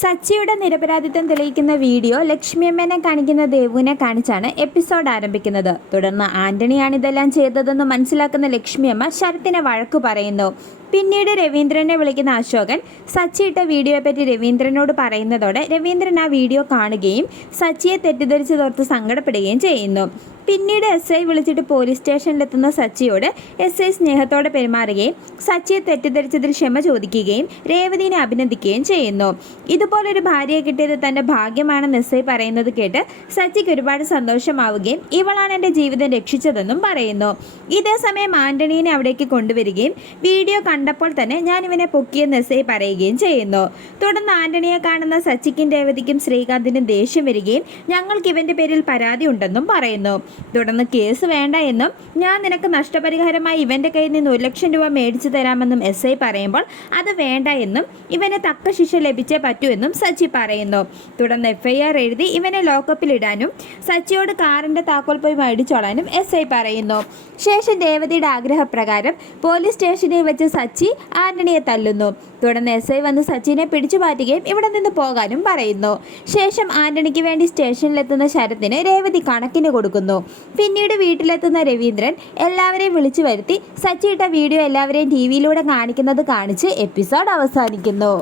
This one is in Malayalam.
സച്ചിയുടെ നിരപരാധിത്വം തെളിയിക്കുന്ന വീഡിയോ ലക്ഷ്മിയമ്മനെ കാണിക്കുന്ന ദേവുവിനെ കാണിച്ചാണ് എപ്പിസോഡ് ആരംഭിക്കുന്നത്. തുടർന്ന് ആന്റണിയാണ് ഇതെല്ലാം ചെയ്തതെന്ന് മനസ്സിലാക്കുന്ന ലക്ഷ്മിയമ്മ ശരത്തിനെ വഴക്കു പറയുന്നു. പിന്നീട് രവീന്ദ്രനെ വിളിക്കുന്ന അശോകൻ സച്ചി ഇട്ട വീഡിയോയെപ്പറ്റി രവീന്ദ്രനോട് പറയുന്നതോടെ രവീന്ദ്രൻ ആ വീഡിയോ കാണുകയും സച്ചിയെ തെറ്റിദ്ധരിച്ചതോർത്ത് സങ്കടപ്പെടുകയും ചെയ്യുന്നു. പിന്നീട് എസ് ഐ വിളിച്ചിട്ട് പോലീസ് സ്റ്റേഷനിലെത്തുന്ന സച്ചിയോട് എസ് ഐ സ്നേഹത്തോടെ പെരുമാറുകയും സച്ചിയെ തെറ്റിദ്ധരിച്ചതിൽ ക്ഷമ ചോദിക്കുകയും രേവതിനെ അഭിനന്ദിക്കുകയും ചെയ്യുന്നു. ഇതുപോലൊരു ഭാര്യയെ കിട്ടിയത് തന്റെ ഭാഗ്യമാണെന്ന് എസ് ഐ പറയുന്നത് കേട്ട് സച്ചിക്ക് ഒരുപാട് സന്തോഷമാവുകയും ഇവളാണ് എന്റെ ജീവിതം രക്ഷിച്ചതെന്നും പറയുന്നു. ഇതേസമയം സമയം അവിടേക്ക് കൊണ്ടുവരികയും വീഡിയോ കണ്ടപ്പോൾ തന്നെ ഞാൻ ഇവനെ പൊക്കിയെന്ന് എസ് ഐ പറയുകയും ചെയ്യുന്നു. തുടർന്ന് ആന്റണിയെ കാണുന്ന സച്ചിക്കും രേവതിക്കും ശ്രീകാന്തിനും ദേഷ്യം വരികയും ഞങ്ങൾക്ക് ഇവന്റെ പേരിൽ പരാതി ഉണ്ടെന്നും പറയുന്നു. തുടർന്ന് കേസ് വേണ്ട എന്നും ഞാൻ നിനക്ക് നഷ്ടപരിഹാരമായി ഇവന്റെ കയ്യിൽ നിന്ന് ഒരു ലക്ഷം രൂപ മേടിച്ചു തരാമെന്നും എസ് ഐ പറയുമ്പോൾ അത് വേണ്ട എന്നും ഇവനെ തക്ക ശിക്ഷ ലഭിച്ചേ പറ്റൂ എന്നും സച്ചി പറയുന്നു. തുടർന്ന് എഫ്ഐആർ എഴുതി ഇവനെ ലോക്കപ്പിൽ ഇടാനും സച്ചിയോട് കാറിന്റെ താക്കോൽ പോയി മേടിച്ചോളാനും എസ് ഐ പറയുന്നു. ശേഷം രേവതിയുടെ ആഗ്രഹപ്രകാരം പോലീസ് സ്റ്റേഷനിൽ വെച്ച് സച്ചി ആന്റണിയെ തല്ലുന്നു. തുടർന്ന് എസ് ഐ വന്ന് സച്ചിനെ പിടിച്ചു മാറ്റുകയും ഇവിടെ നിന്ന് പോകാനും പറയുന്നു. ശേഷം ആന്റണിക്ക് വേണ്ടി സ്റ്റേഷനിലെത്തുന്ന ശരത്തിന് രേവതി കണക്കിന് കൊടുക്കുന്നു. പിന്നീട് വീട്ടിലെത്തുന്ന രവീന്ദ്രൻ എല്ലാവരെയും വിളിച്ചു വരുത്തി സച്ചി ഇട്ട വീഡിയോ എല്ലാവരെയും ടി വിയിലൂടെ കാണിക്കുന്നത് കാണിച്ച് എപ്പിസോഡ് അവസാനിക്കുന്നു.